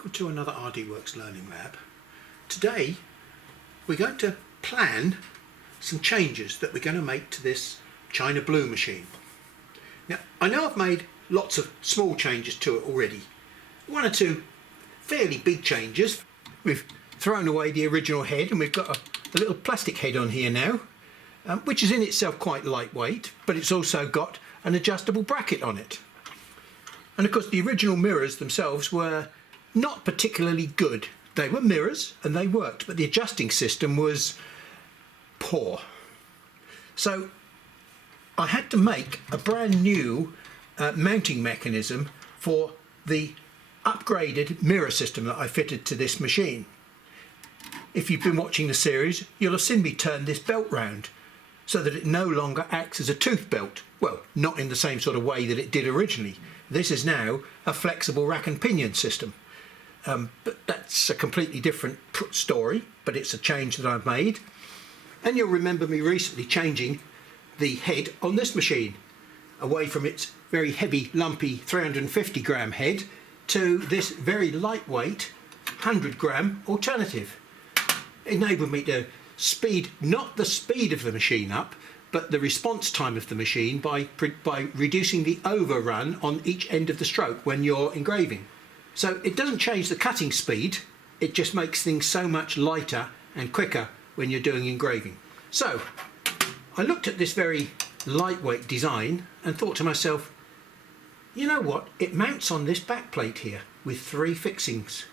welcome to another RDWorks Learning Lab. Today we're going to plan some changes that we're going to make to this China Blue machine. Now I know I've made lots of small changes to it already. One or two fairly big changes. We've thrown away the original head and we've got a little plastic head on here now, which is in itself quite lightweight, but it's also got an adjustable bracket on it. And of course the original mirrors themselves were not particularly good. They were mirrors and they worked, but the adjusting system was poor. So I had to make a brand new mounting mechanism for the upgraded mirror system that I fitted to this machine. If you've been watching the series, you'll have seen me turn this belt round so that it no longer acts as a tooth belt. Well, not in the same sort of way that it did originally. This is now a flexible rack and pinion system. But that's a completely different story, but it's a change that I've made. And you'll remember me recently changing the head on this machine away from its very heavy, lumpy 350 gram head to this very lightweight 100 gram alternative. It enabled me to speed, not the speed of the machine up, but the response time of the machine by reducing the overrun on each end of the stroke when you're engraving. So it doesn't change the cutting speed, it just makes things so much lighter and quicker when you're doing engraving. So I looked at this very lightweight design and thought to myself, you know what, it mounts on this back plate here with 3 fixings.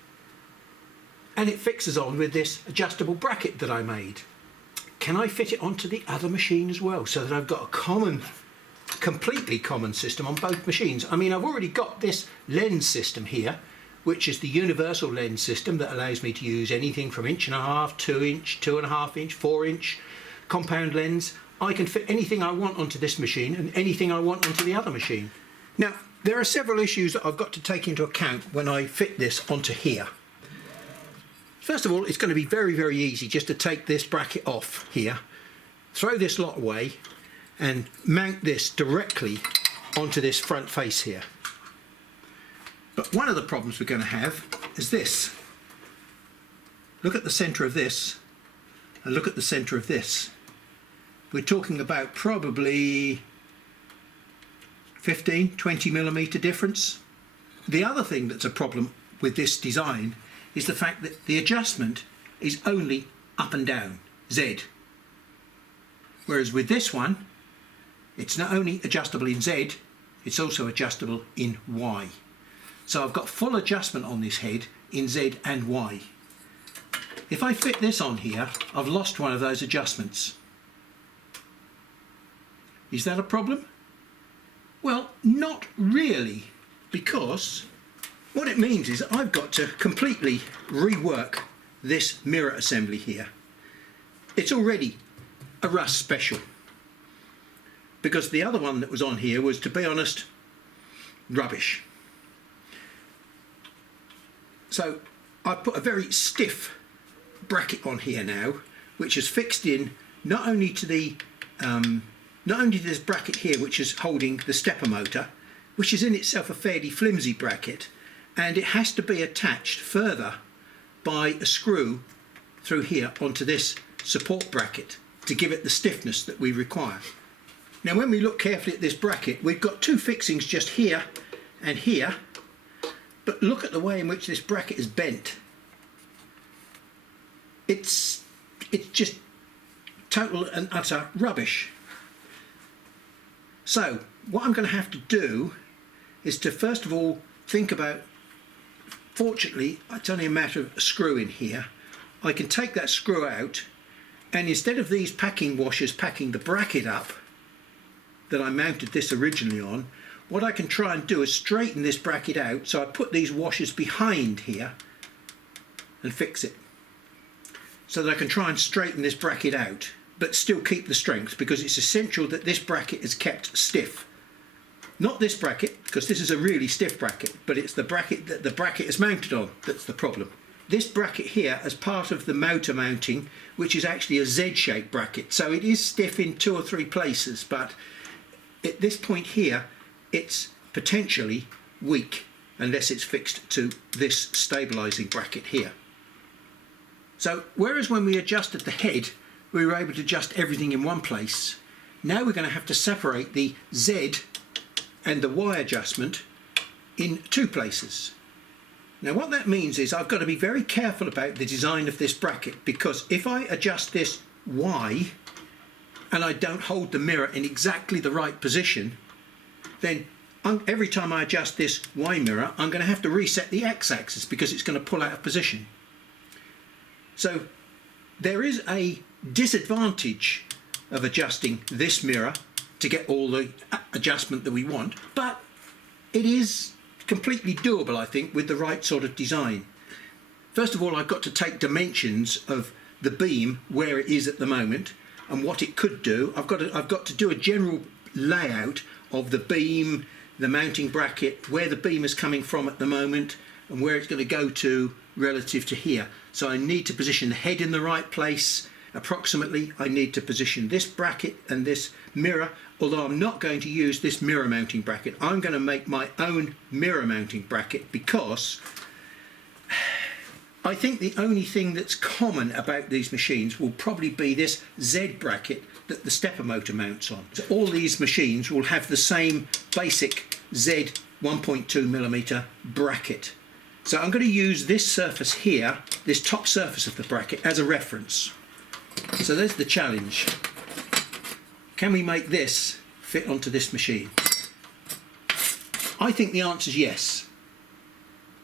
And it fixes on with this adjustable bracket that I made. Can I fit it onto the other machine as well, so that I've got a completely common system on both machines? I mean, I've already got this lens system here, which is the universal lens system that allows me to use anything from 1.5 inch, 2 inch, 2.5 inch, 4 inch compound lens. I can fit anything I want onto this machine and anything I want onto the other machine. Now, there are several issues that I've got to take into account when I fit this onto here. First of all, it's going to be very, very easy just to take this bracket off here, throw this lot away and mount this directly onto this front face here. But one of the problems we're going to have is this. Look at the centre of this and look at the centre of this. We're talking about probably 15-20 millimetre difference. The other thing that's a problem with this design is the fact that the adjustment is only up and down, Z. Whereas with this one, it's not only adjustable in Z, it's also adjustable in Y. So I've got full adjustment on this head in Z and Y. If I fit this on here, I've lost one of those adjustments. Is that a problem? Well, not really, because what it means is I've got to completely rework this mirror assembly here. It's already a rust special, because the other one that was on here was, to be honest, rubbish. So I've put a very stiff bracket on here now, which is fixed in not only to this bracket here, which is holding the stepper motor, which is in itself a fairly flimsy bracket, and it has to be attached further by a screw through here onto this support bracket to give it the stiffness that we require. Now when we look carefully at this bracket, we've got 2 fixings just here and here, but look at the way in which this bracket is bent. It's just total and utter rubbish. So what I'm going to have to do is to first of all think about, fortunately it's only a matter of a screw in here. I can take that screw out, and instead of these packing washers packing the bracket up that I mounted this originally on, what I can try and do is straighten this bracket out. So I put these washers behind here and fix it, so that I can try and straighten this bracket out but still keep the strength, because it's essential that this bracket is kept stiff. Not this bracket, because this is a really stiff bracket, but it's the bracket that the bracket is mounted on that's the problem. This bracket here as part of the motor mounting, which is actually a Z-shaped bracket, so it is stiff in 2 or 3 places, but at this point here it's potentially weak. unless it's fixed to this stabilising bracket here. So whereas when we adjusted the head we were able to adjust everything in one place, now we're going to have to separate the Z and the Y adjustment in two places. Now what that means is I've got to be very careful about the design of this bracket, because if I adjust this Y and I don't hold the mirror in exactly the right position, then every time I adjust this Y mirror I'm going to have to reset the X axis because it's going to pull out of position. So there is a disadvantage of adjusting this mirror to get all the adjustment that we want, but it is completely doable, I think, with the right sort of design. First of all, I've got to take dimensions of the beam where it is at the moment and what it could do. I've got to do a general layout of the beam, the mounting bracket, where the beam is coming from at the moment and where it's going to go to relative to here. So I need to position the head in the right place approximately. I need to position this bracket and this mirror, although I'm not going to use this mirror mounting bracket. I'm going to make my own mirror mounting bracket, because I think the only thing that's common about these machines will probably be this Z bracket that the stepper motor mounts on. So all these machines will have the same basic Z 1.2mm bracket. So I'm going to use this surface here, this top surface of the bracket, as a reference. So there's the challenge. Can we make this fit onto this machine? I think the answer is yes,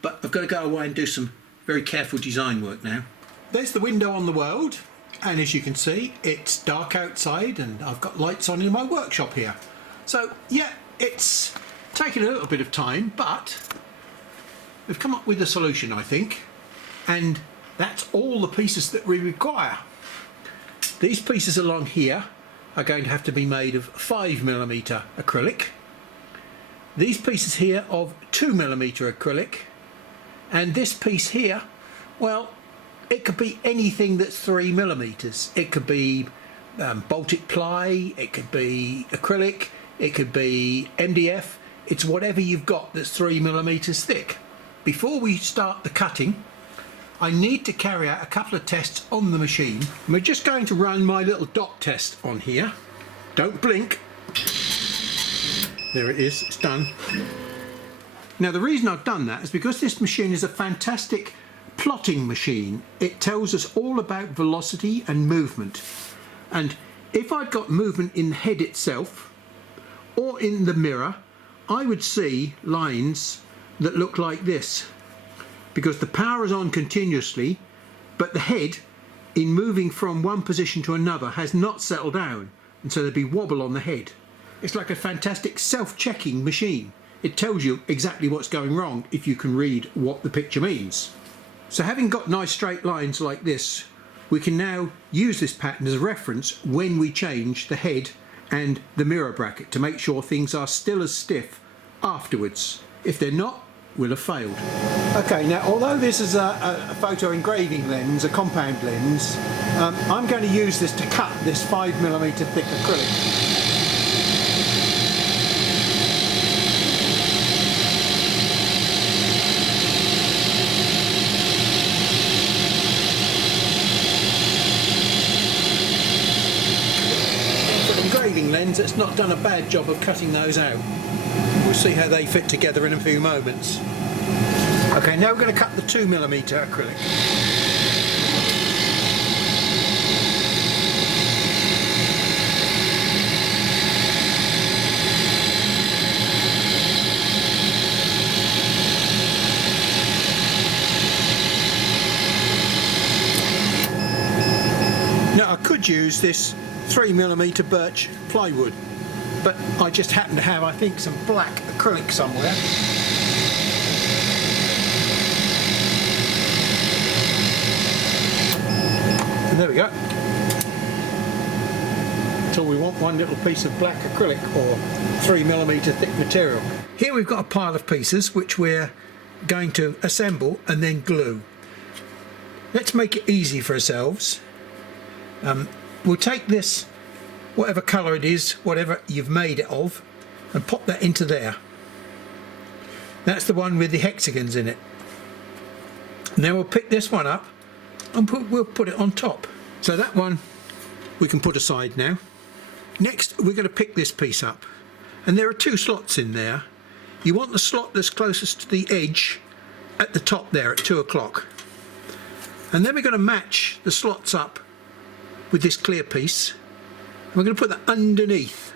but I've got to go away and do some very careful design work now. There's the window on the world, and as you can see it's dark outside and I've got lights on in my workshop here. So yeah, it's taken a little bit of time, but we've come up with a solution, I think, and that's all the pieces that we require. These pieces along here are going to have to be made of 5mm acrylic. These pieces here of 2mm acrylic, and this piece here, well, it could be anything that's 3mm. It could be bolted ply, it could be acrylic, it could be MDF. It's whatever you've got that's 3mm thick. Before we start the cutting, I need to carry out a couple of tests on the machine. We're just going to run my little dot test on here. Don't blink. There it is, it's done. Now the reason I've done that is because this machine is a fantastic plotting machine. It tells us all about velocity and movement. And if I'd got movement in the head itself or in the mirror, I would see lines that look like this, because the power is on continuously, but the head, in moving from one position to another, has not settled down, and so there'd be wobble on the head. It's like a fantastic self-checking machine. It tells you exactly what's going wrong if you can read what the picture means. So having got nice straight lines like this, we can now use this pattern as a reference when we change the head and the mirror bracket to make sure things are still as stiff afterwards. If they're not, we'll have failed. Okay, now although this is a photo engraving lens, a compound lens, I'm going to use this to cut this 5mm thick acrylic. Engraving lens, it's not done a bad job of cutting those out. We'll see how they fit together in a few moments. Okay, now we're going to cut the 2mm acrylic. Now I could use this 3mm birch plywood, but I just happen to have, I think, some black acrylic somewhere. And there we go. So we want one little piece of black acrylic or 3mm thick material. Here we've got a pile of pieces which we're going to assemble and then glue. Let's make it easy for ourselves. We'll take this, whatever colour it is, whatever you've made it of, and pop that into there. That's the one with the hexagons in it. Now we'll pick this one up and we'll put it on top. So that one we can put aside now. Next we're going to pick this piece up, and there are two slots in there. You want the slot that's closest to the edge at the top there at 2 o'clock. And then we're going to match the slots up with this clear piece. We're going to put that underneath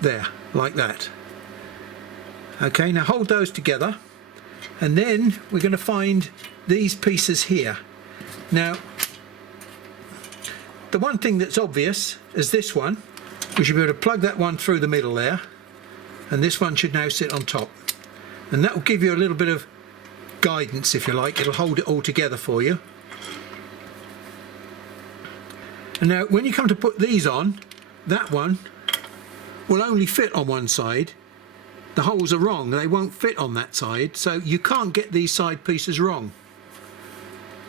there, like that. Okay, now hold those together, and then we're going to find these pieces here. Now, the one thing that's obvious is this one. We should be able to plug that one through the middle there, and this one should now sit on top. And that will give you a little bit of guidance, if you like. It'll hold it all together for you. And now when you come to put these on, that one will only fit on one side. The holes are wrong, they won't fit on that side, so you can't get these side pieces wrong.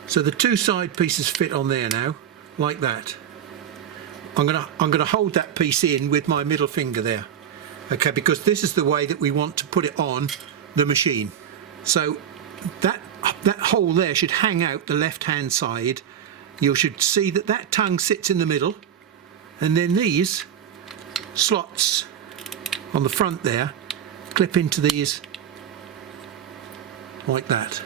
So the two side pieces fit on there now, like that. I'm gonna hold that piece in with my middle finger there, okay, because this is the way that we want to put it on the machine. So that hole there should hang out the left hand side. You should see that that tongue sits in the middle, and then these slots on the front there clip into these like that.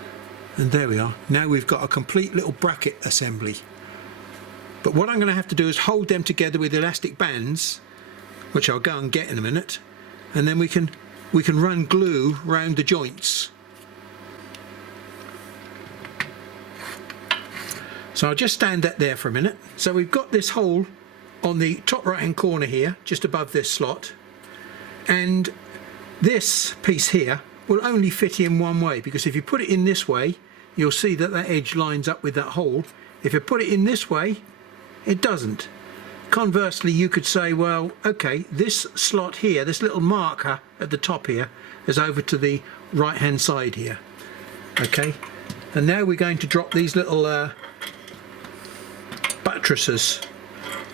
And there we are. Now we've got a complete little bracket assembly. But what I'm going to have to do is hold them together with elastic bands, which I'll go and get in a minute, and then we can run glue round the joints. So I'll just stand that there for a minute. So we've got this hole on the top right hand corner here, just above this slot, and this piece here will only fit in one way, because if you put it in this way, you'll see that that edge lines up with that hole. If you put it in this way, it doesn't. Conversely, you could say, well, okay, this slot here, this little marker at the top here, is over to the right hand side here. Okay, and now we're going to drop these little buttresses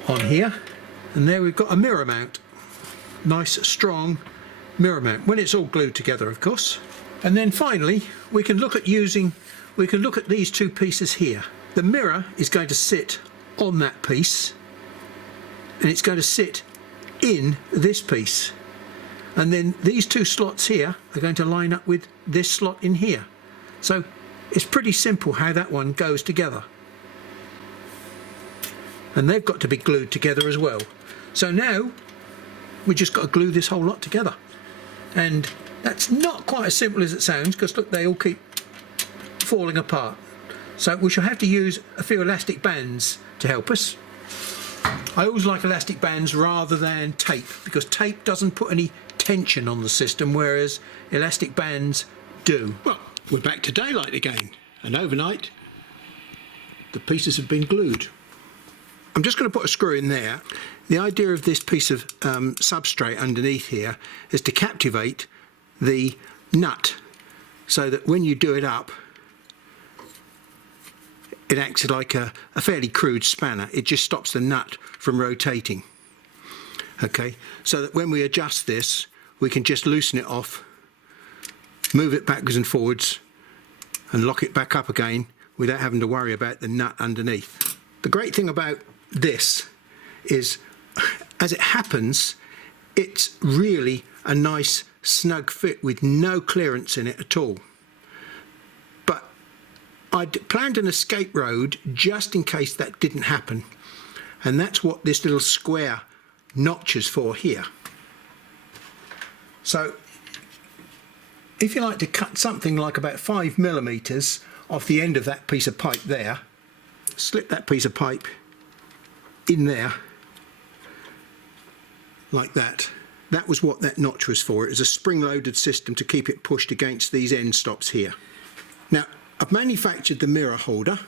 on here, and there we've got a mirror mount. Nice strong mirror mount, when it's all glued together, of course. And then finally we can look at these two pieces here. The mirror is going to sit on that piece, and it's going to sit in this piece, and then these two slots here are going to line up with this slot in here. So it's pretty simple how that one goes together, and they've got to be glued together as well. So now we just got to glue this whole lot together, and that's not quite as simple as it sounds, because look, they all keep falling apart. So we shall have to use a few elastic bands to help us. I always like elastic bands rather than tape, because tape doesn't put any tension on the system, whereas elastic bands do. Well, we're back to daylight again, and overnight the pieces have been glued. I'm just going to put a screw in there. The idea of this piece of substrate underneath here is to captivate the nut, so that when you do it up, it acts like a fairly crude spanner. It just stops the nut from rotating. Okay, so that when we adjust this, we can just loosen it off, move it backwards and forwards, and lock it back up again without having to worry about the nut underneath. The great thing about this is, as it happens, it's really a nice snug fit with no clearance in it at all. But I'd planned an escape road just in case that didn't happen, and that's what this little square notch is for here. So if you like to cut something like about 5mm off the end of that piece of pipe there, slip that piece of pipe in there like that. That was what that notch was for. It was a spring-loaded system to keep it pushed against these end stops here. Now, I've manufactured the mirror holder,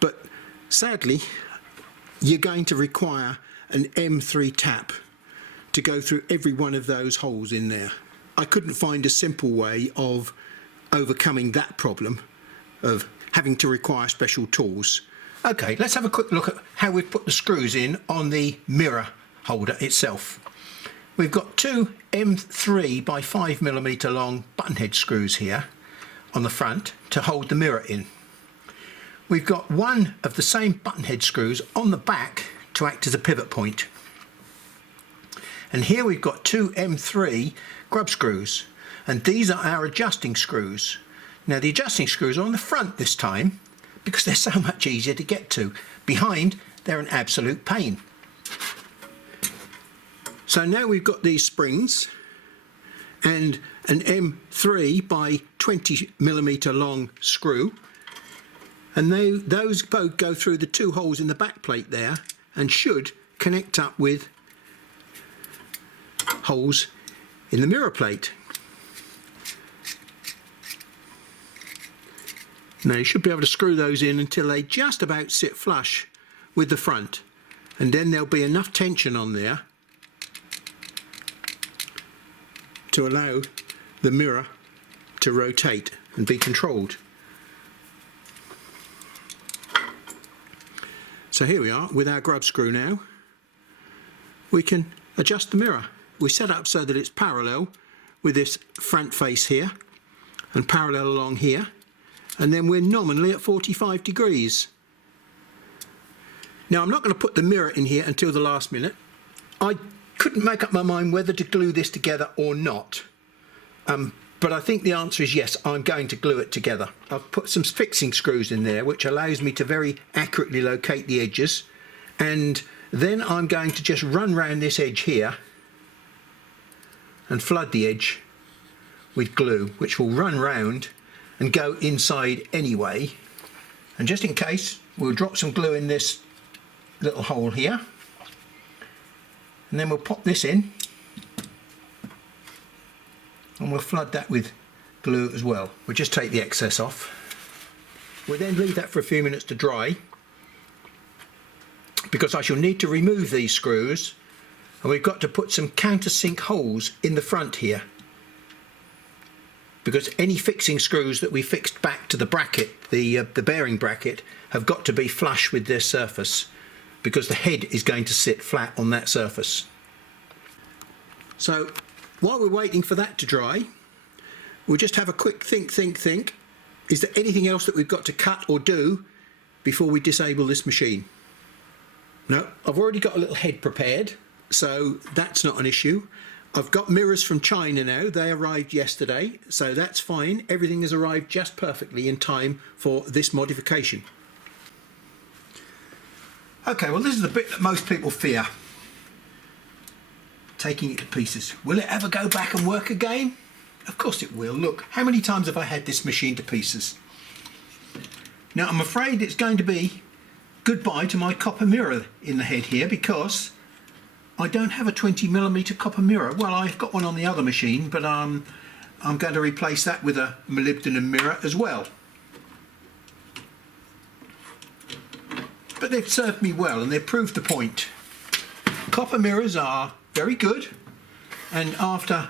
but sadly you're going to require an M3 tap to go through every one of those holes in there. I couldn't find a simple way of overcoming that problem of having to require special tools. Okay, let's have a quick look at how we've put the screws in on the mirror holder itself. We've got two M3 by 5mm long button head screws here on the front to hold the mirror in. We've got one of the same button head screws on the back to act as a pivot point. And here we've got two M3 grub screws, and these are our adjusting screws. Now the adjusting screws are on the front this time because they're so much easier to get to. Behind, they're an absolute pain. So now we've got these springs and an M3 by 20mm long screw, and those both go through the two holes in the back plate there and should connect up with holes in the mirror plate. Now you should be able to screw those in until they just about sit flush with the front, and then there'll be enough tension on there to allow the mirror to rotate and be controlled. So here we are with our grub screw now. We can adjust the mirror. We set up so that it's parallel with this front face here and parallel along here, and then we're nominally at 45 degrees. Now I'm not going to put the mirror in here until the last minute. I couldn't make up my mind whether to glue this together or not, but I think the answer is yes, I'm going to glue it together. I've put some fixing screws in there which allows me to very accurately locate the edges, and then I'm going to just run round this edge here and flood the edge with glue, which will run round and go inside anyway. And just in case, we'll drop some glue in this little hole here, and then we'll pop this in and we'll flood that with glue as well. We'll just take the excess off. We'll then leave that for a few minutes to dry, because I shall need to remove these screws, and we've got to put some countersink holes in the front here, because any fixing screws that we fixed back to the bracket, the bearing bracket, have got to be flush with their surface, because the head is going to sit flat on that surface. So while we're waiting for that to dry, we'll just have a quick think. Is there anything else that we've got to cut or do before we disable this machine? No, I've already got a little head prepared, so that's not an issue. I've got mirrors from China now. They arrived yesterday, so that's fine. Everything has arrived just perfectly in time for this modification. Okay, well this is the bit that most people fear. Taking it to pieces. Will it ever go back and work again? Of course it will. Look, how many times have I had this machine to pieces? Now I'm afraid it's going to be goodbye to my copper mirror in the head here, because I don't have a 20mm copper mirror. Well, I've got one on the other machine, but I'm going to replace that with a molybdenum mirror as well. But they've served me well and they've proved the point. Copper mirrors are very good, and after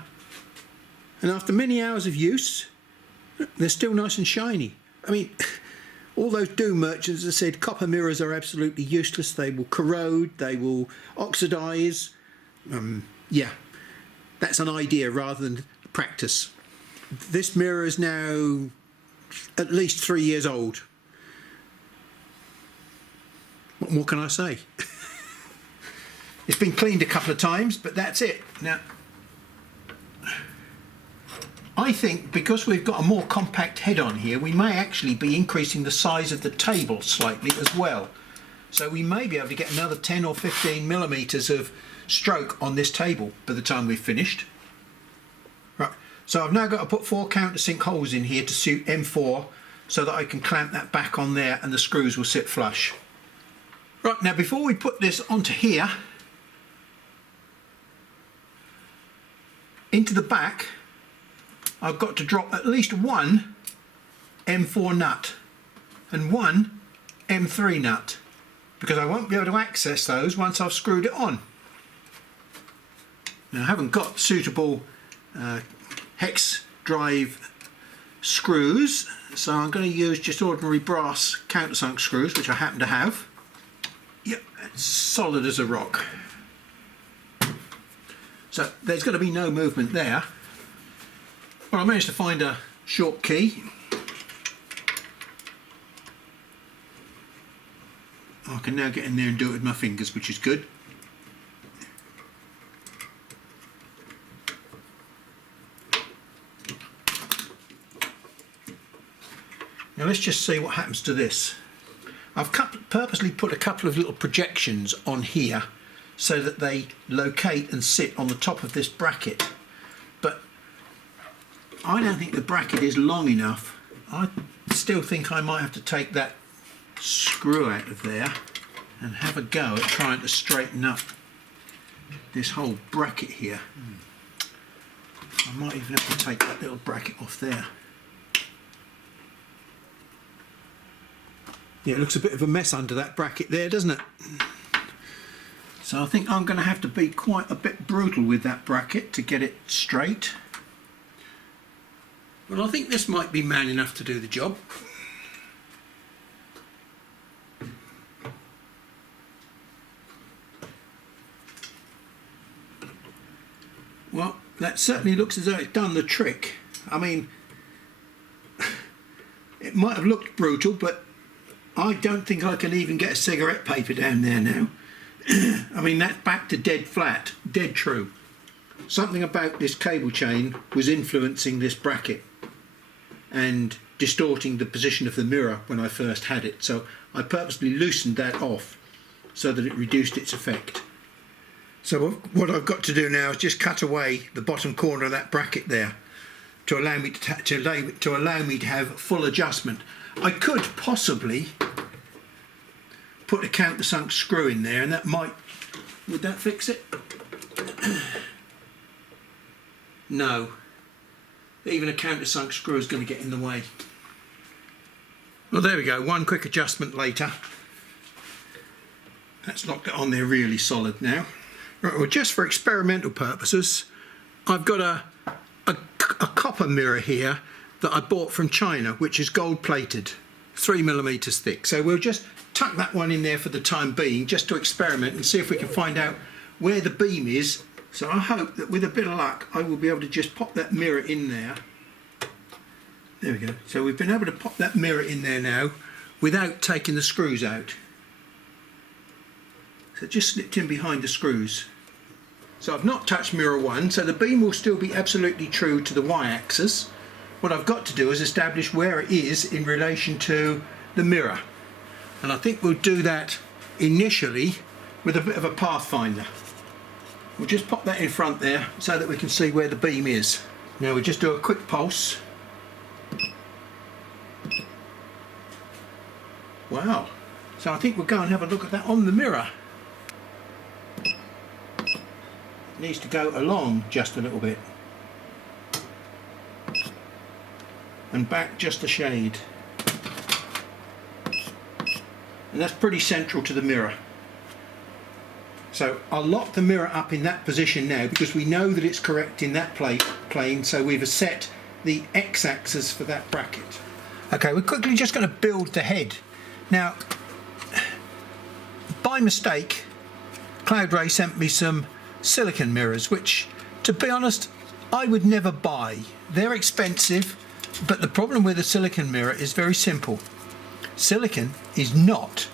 many hours of use, they're still nice and shiny. I mean, all those doom merchants have said copper mirrors are absolutely useless, they will corrode, they will oxidise. Yeah, that's an idea rather than practice. This mirror is now at least 3 years old. What more can I say? It's been cleaned a couple of times, but that's it. Now, I think because we've got a more compact head on here, we may actually be increasing the size of the table slightly as well. So we may be able to get another 10 or 15mm of stroke on this table by the time we've finished. Right, so I've now got to put 4 countersink holes in here to suit M4 so that I can clamp that back on there and the screws will sit flush. Right, now before we put this onto here, into the back, I've got to drop at least one M4 nut and one M3 nut, because I won't be able to access those once I've screwed it on. Now I haven't got suitable hex drive screws, so I'm going to use just ordinary brass countersunk screws, which I happen to have. Yep, it's solid as a rock. So there's going to be no movement there. Well, I managed to find a short key. I can now get in there and do it with my fingers, which is good. Now let's just see what happens to this. I've purposely put a couple of little projections on here so that they locate and sit on the top of this bracket. But I don't think the bracket is long enough. I still think I might have to take that screw out of there and have a go at trying to straighten up this whole bracket here. I might even have to take that little bracket off there. Yeah, it looks a bit of a mess under that bracket there, doesn't it? So I think I'm going to have to be quite a bit brutal with that bracket to get it straight. Well, I think this might be man enough to do the job. Well, that certainly looks as though it's done the trick. I mean, it might have looked brutal, but I don't think I can even get a cigarette paper down there now. I mean, that's back to dead flat, dead true. Something about this cable chain was influencing this bracket and distorting the position of the mirror when I first had it. So I purposely loosened that off so that it reduced its effect. So what I've got to do now is just cut away the bottom corner of that bracket there to allow me to have full adjustment. I could possibly put a countersunk screw in there, and that might... Would that fix it? No. Even a countersunk screw is going to get in the way. Well, there we go. One quick adjustment later. That's locked it on there really solid now. Right, well, just for experimental purposes, I've got a copper mirror here that I bought from China, which is gold plated, 3mm thick. So we'll just tuck that one in there for the time being, just to experiment and see if we can find out where the beam is. So I hope that with a bit of luck I will be able to just pop that mirror in there. There we go. So we've been able to pop that mirror in there now without taking the screws out. So it just slipped in behind the screws. So I've not touched mirror one, so the beam will still be absolutely true to the y-axis. What I've got to do is establish where it is in relation to the mirror. And I think we'll do that initially with a bit of a pathfinder. We'll just pop that in front there so that we can see where the beam is. Now we'll just do a quick pulse. Wow. So I think we'll go and have a look at that on the mirror. It needs to go along just a little bit. And back just a shade. And that's pretty central to the mirror. So I'll lock the mirror up in that position now because we know that it's correct in that plane, so we've set the x-axis for that bracket. Okay, we're quickly just going to build the head. Now, by mistake, Cloud Ray sent me some silicon mirrors, which, to be honest, I would never buy. They're expensive, but the problem with a silicon mirror is very simple. Silicon is not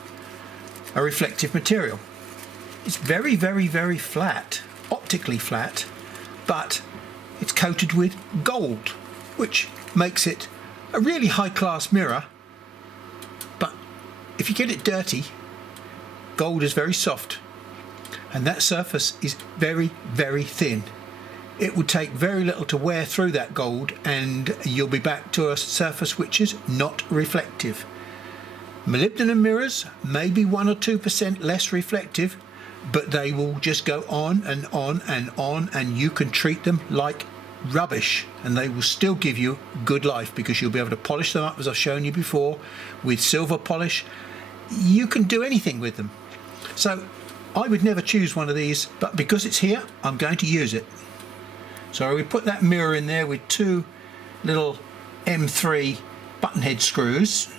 a reflective material. It's very, very, very flat, optically flat, but it's coated with gold, which makes it a really high-class mirror. But if you get it dirty, gold is very soft, and that surface is very, very thin. It would take very little to wear through that gold, and you'll be back to a surface which is not reflective. Molybdenum mirrors may be 1 or 2% less reflective, but they will just go on and on and on, and you can treat them like rubbish and they will still give you good life because you'll be able to polish them up, as I've shown you before, with silver polish. You can do anything with them. So I would never choose one of these, but because it's here, I'm going to use it. So we put that mirror in there with two little M3 button head screws.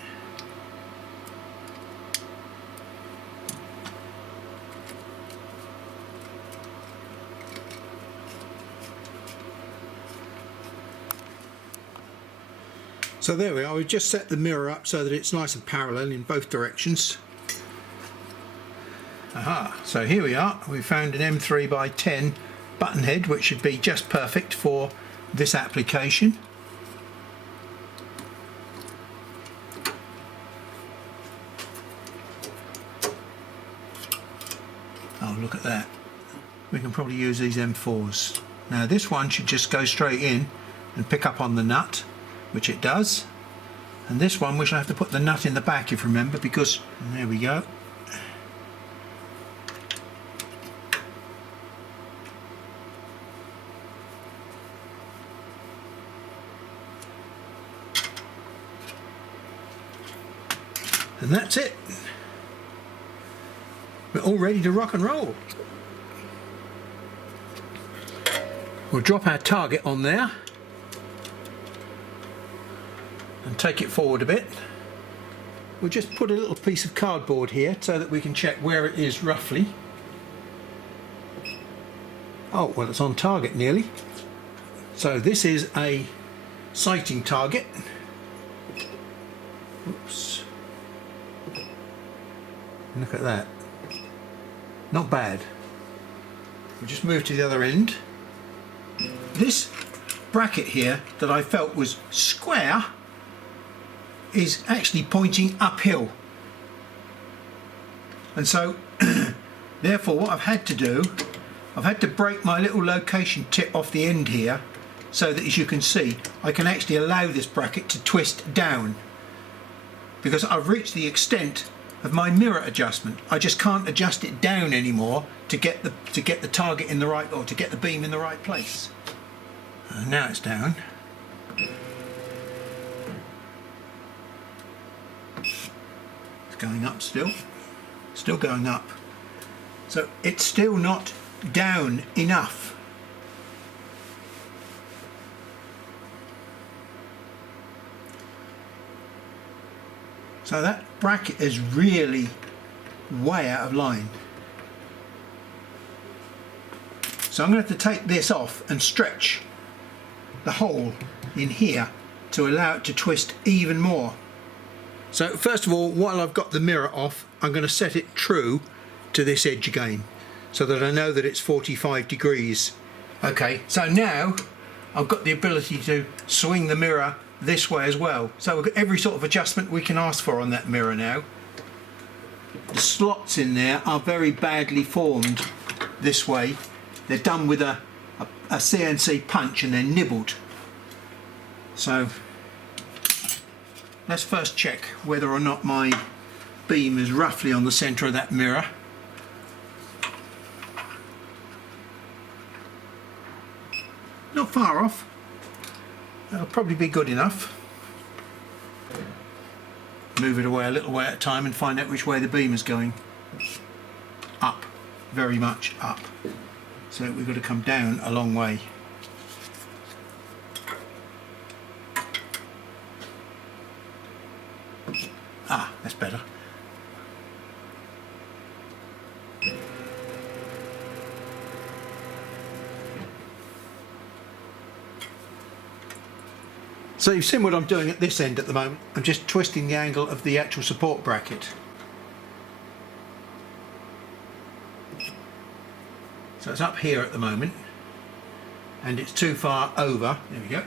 So there we are, we've just set the mirror up so that it's nice and parallel in both directions. Aha, so here we are, we found an M3 by 10 button head which should be just perfect for this application. Oh, look at that. We can probably use these M4s. Now this one should just go straight in and pick up on the nut, which it does. And this one we shall have to put the nut in the back, if you remember, because there we go. And that's it. We're all ready to rock and roll. We'll drop our target on there and take it forward a bit. We'll just put a little piece of cardboard here so that we can check where it is roughly. Oh, well, it's on target nearly. So this is a sighting target. Oops. Look at that. Not bad. We'll just move to the other end. This bracket here that I felt was square is actually pointing uphill. And so, therefore, what I've had to do, I've had to break my little location tip off the end here so that, as you can see, I can actually allow this bracket to twist down, because I've reached the extent of my mirror adjustment. I just can't adjust it down anymore to get the target in the right, or to get the beam in the right place. Now it's down. It's going up still going up. So it's still not down enough. So that bracket is really way out of line. So I'm going to have to take this off and stretch the hole in here to allow it to twist even more. So first of all, while I've got the mirror off, I'm going to set it true to this edge again so that I know that it's 45 degrees. Okay, so now I've got the ability to swing the mirror this way as well. So we've got every sort of adjustment we can ask for on that mirror now. The slots in there are very badly formed this way. They're done with a CNC punch and they're nibbled. So let's first check whether or not my beam is roughly on the centre of that mirror. Not far off. That'll probably be good enough. Move it away a little way at a time and find out which way the beam is going. Up, very much up. So we've got to come down a long way. Ah, that's better. So you've seen what I'm doing at this end at the moment. I'm just twisting the angle of the actual support bracket. So it's up here at the moment and it's too far over. There we go.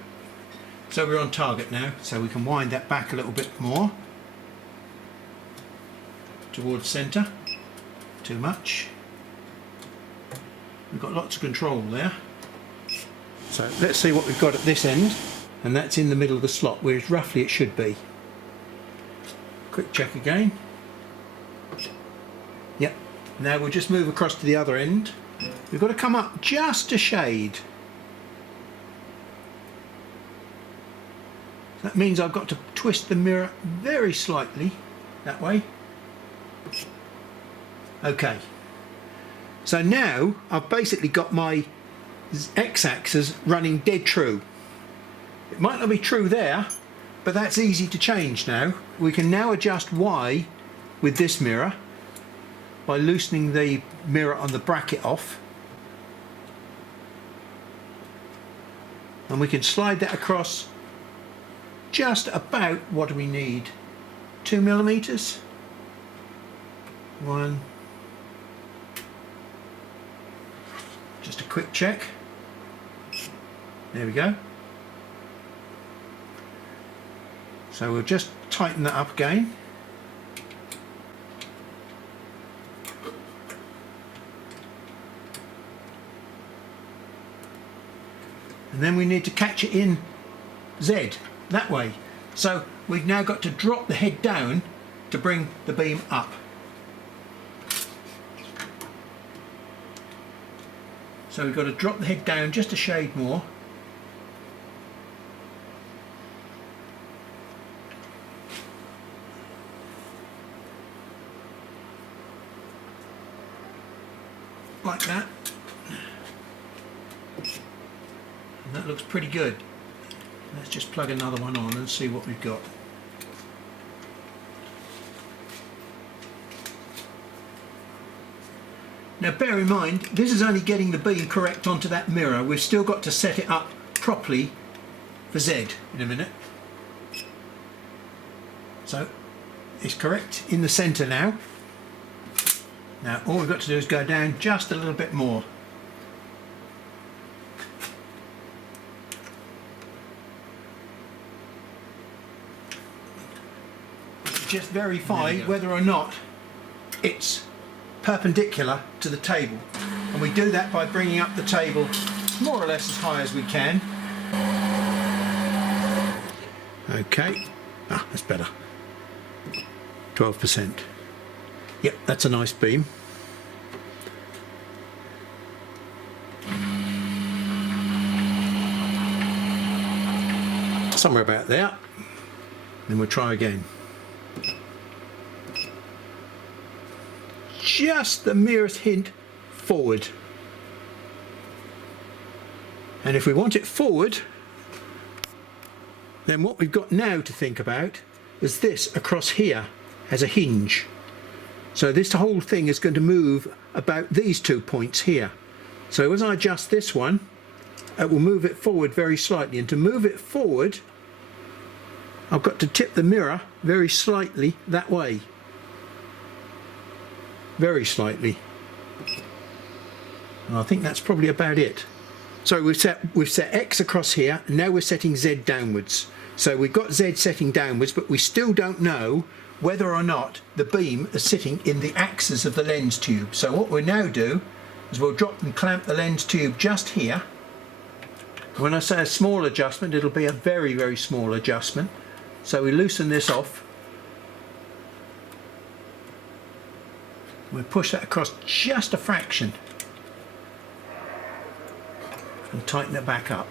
So we're on target now, so we can wind that back a little bit more towards centre. Too much. We've got lots of control there. So let's see what we've got at this end. And that's in the middle of the slot, where roughly it should be. Quick check again. Yep. Now we'll just move across to the other end. We've got to come up just a shade. That means I've got to twist the mirror very slightly that way. Okay. So now I've basically got my x-axis running dead true. It might not be true there, but that's easy to change now. We can now adjust Y with this mirror by loosening the mirror on the bracket off. And we can slide that across just about what do we need? 2 millimeters. 1. Just a quick check. There we go. So we'll just tighten that up again. And then we need to catch it in Z that way. So we've now got to drop the head down to bring the beam up. So we've got to drop the head down just a shade more. Like that. And that looks pretty good. Let's just plug another one on and see what we've got. Now bear in mind, this is only getting the beam correct onto that mirror. We've still got to set it up properly for Z in a minute. So it's correct in the centre now. Now all we've got to do is go down just a little bit more. Just verify whether or not it's perpendicular to the table, and we do that by bringing up the table more or less as high as we can. Okay, that's better. 12%. Yep, that's a nice beam. Somewhere about there. Then we'll try again. Just the merest hint forward. And if we want it forward, then what we've got now to think about is this across here as a hinge. So this whole thing is going to move about these 2 points here. So as I adjust this one, it will move it forward very slightly, and to move it forward I've got to tip the mirror very slightly that way. Very slightly. And I think that's probably about it. So we've set X across here, and now we're setting Z downwards. So we've got Z setting downwards, but we still don't know whether or not the beam is sitting in the axis of the lens tube. So what we'll now do is we'll drop and clamp the lens tube just here. When I say a small adjustment, it'll be a very, very small adjustment. So we loosen this off. We'll push that across just a fraction and tighten it back up.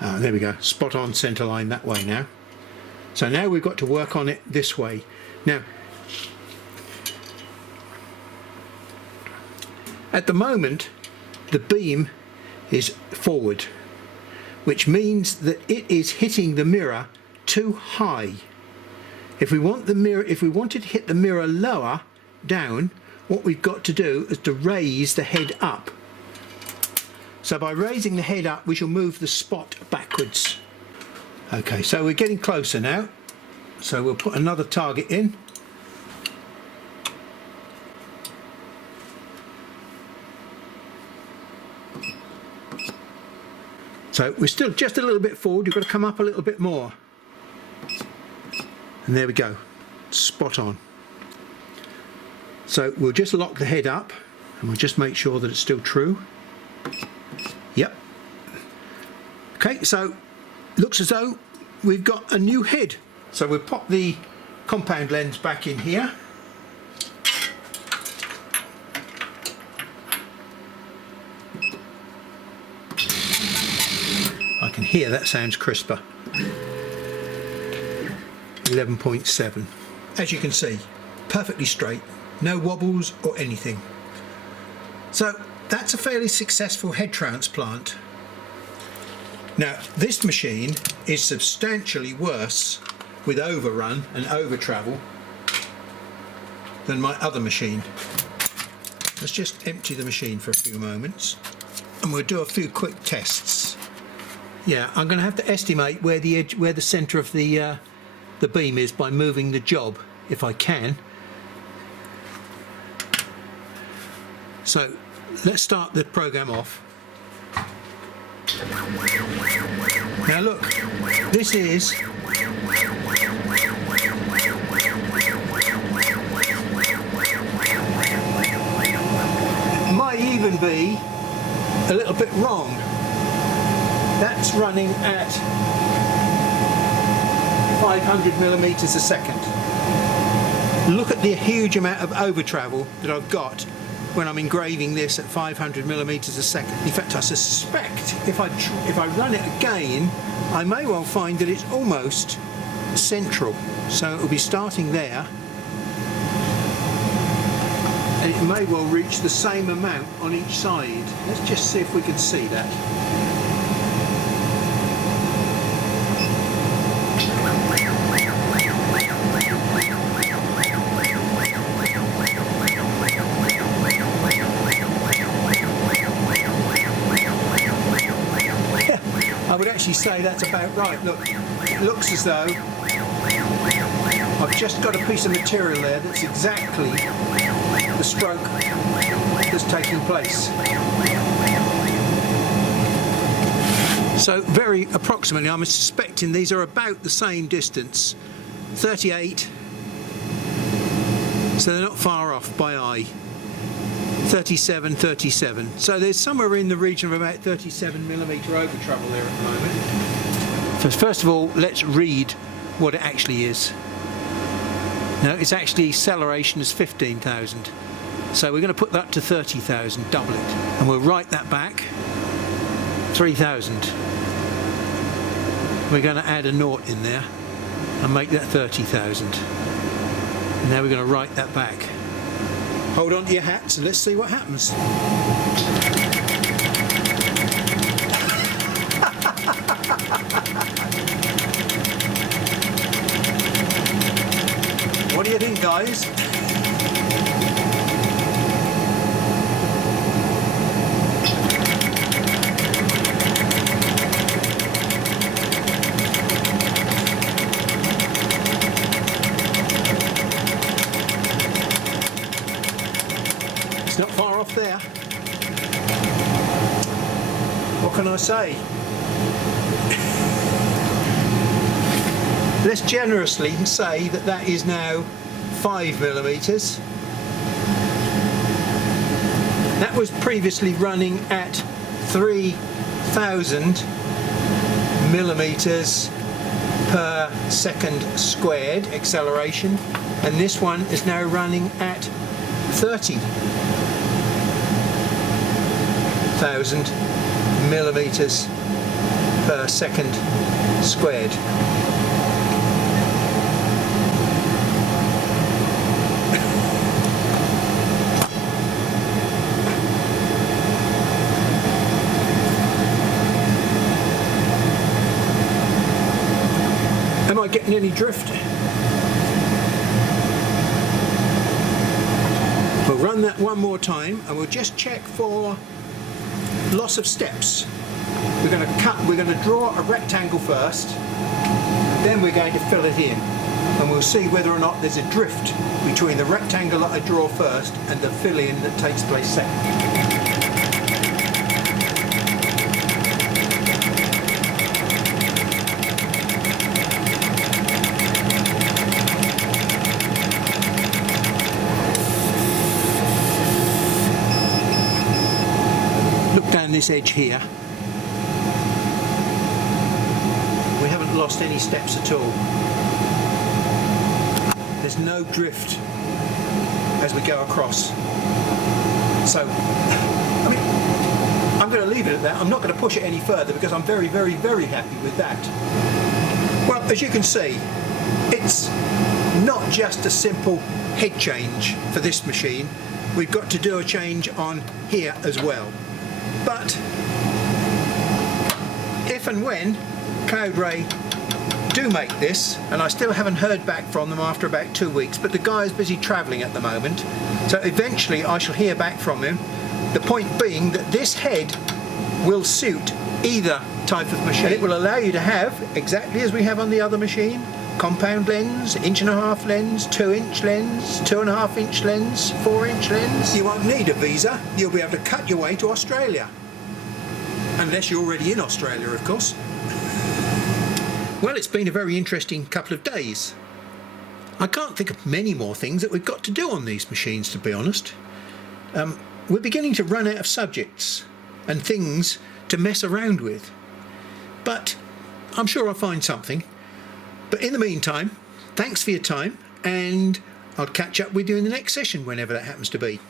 There we go, spot on centre line that way now. So now we've got to work on it this way. Now, at the moment, the beam is forward, which means that it is hitting the mirror too high. If we want it to hit the mirror lower down, what we've got to do is to raise the head up. So by raising the head up, we shall move the spot backwards. Okay, so we're getting closer now. So we'll put another target in. So we're still just a little bit forward. You've got to come up a little bit more. And there we go, spot on. So we'll just lock the head up and we'll just make sure that it's still true. Yep. Okay, so looks as though we've got a new head. So we'll pop the compound lens back in here. I can hear that sounds crisper. 11.7. As you can see, perfectly straight, no wobbles or anything. So that's a fairly successful head transplant. Now this machine is substantially worse with overrun and overtravel than my other machine. Let's just empty the machine for a few moments and we'll do a few quick tests. Yeah, I'm going to have to estimate where the edge, where the centre of the beam is by moving the job, if I can. So let's start the program off. Now look, this is might even be a little bit wrong. That's running at 500 millimeters a second. Look at the huge amount of overtravel that I've got when I'm engraving this at 500 millimeters a second. In fact, I suspect if I run it again, I may well find that it's almost central. So it will be starting there, and it may well reach the same amount on each side. Let's just see if we can see that. I would actually say that's about right. Look, it looks as though I've just got a piece of material there that's exactly the stroke that's taking place. So very approximately, I'm suspecting these are about the same distance, 38, so they're not far off by eye. 37, 37. So there's somewhere in the region of about 37 millimeter overtravel there at the moment. So first of all, let's read what it actually is. Now, its actually acceleration is 15,000. So we're going to put that to 30,000, double it. And we'll write that back, 3,000. We're going to add a naught in there and make that 30,000. Now we're going to write that back. Hold on to your hats and let's see what happens. What do you think, guys? Not far off there. What can I say? Let's generously say that that is now 5 millimeters. That was previously running at 3,000 millimeters per second squared acceleration, and this one is now running at 30,000 millimeters per second squared. Am I getting any drift? We'll run that one more time and we'll just check for loss of steps. We're going to draw a rectangle first, then we're going to fill it in, and we'll see whether or not there's a drift between the rectangle that I draw first and the fill-in that takes place second. Down this edge here, we haven't lost any steps at all. There's no drift as we go across. So, I mean, I'm going to leave it at that. I'm not going to push it any further because I'm very, very, very happy with that. Well, as you can see, it's not just a simple head change for this machine. We've got to do a change on here as well. But if and when Cloud Ray do make this, and I still haven't heard back from them after about 2 weeks, but the guy is busy travelling at the moment, so eventually I shall hear back from him. The point being that this head will suit either type of machine. And it will allow you to have, exactly as we have on the other machine, compound lens, 1.5-inch lens, 2-inch lens, 2.5-inch lens, 4-inch lens. You won't need a visa. You'll be able to cut your way to Australia. Unless you're already in Australia, of course. Well, it's been a very interesting couple of days. I can't think of many more things that we've got to do on these machines, to be honest. We're beginning to run out of subjects and things to mess around with. But I'm sure I'll find something. But in the meantime, thanks for your time, and I'll catch up with you in the next session, whenever that happens to be.